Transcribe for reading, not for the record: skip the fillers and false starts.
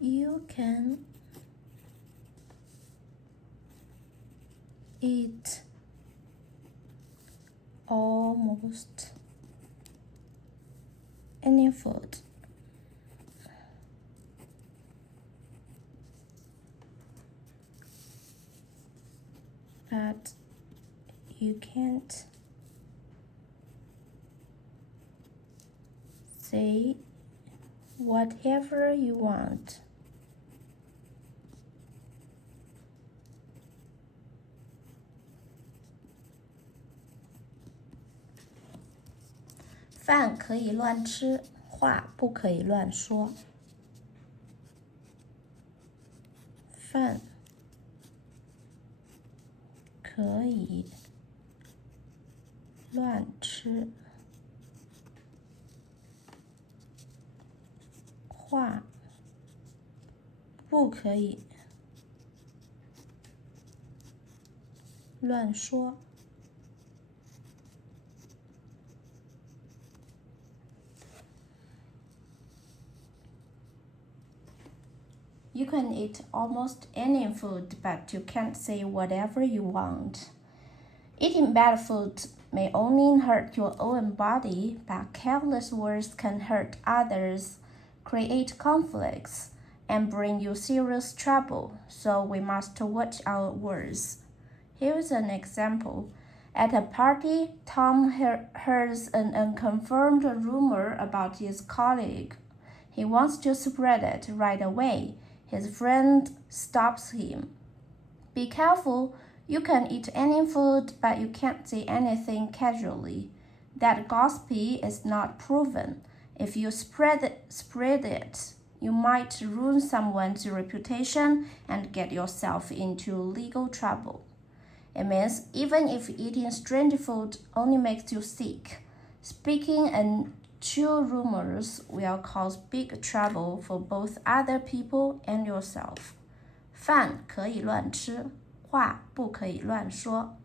You can eat almost any food, but you can't say whatever you want. 饭可以乱吃，话不可以乱说。饭可以乱吃，话不可以乱说。You can eat almost any food, but you can't say whatever you want. Eating bad food may only hurt your own body, but careless words can hurt others, create conflicts, and bring you serious trouble, so we must watch our words. Here's an example. At a party, Tom hears an unconfirmed rumor about his colleague. He wants to spread it right away. His friend stops him. Be careful. You can eat any food, but you can't say anything casually. That gossipy is not proven. If you spread it, you might ruin someone's reputation and get yourself into legal trouble. It means even if eating strange food only makes you sick, speaking untrue rumors will cause big trouble for both other people and yourself. 饭可以乱吃，话不可以乱说。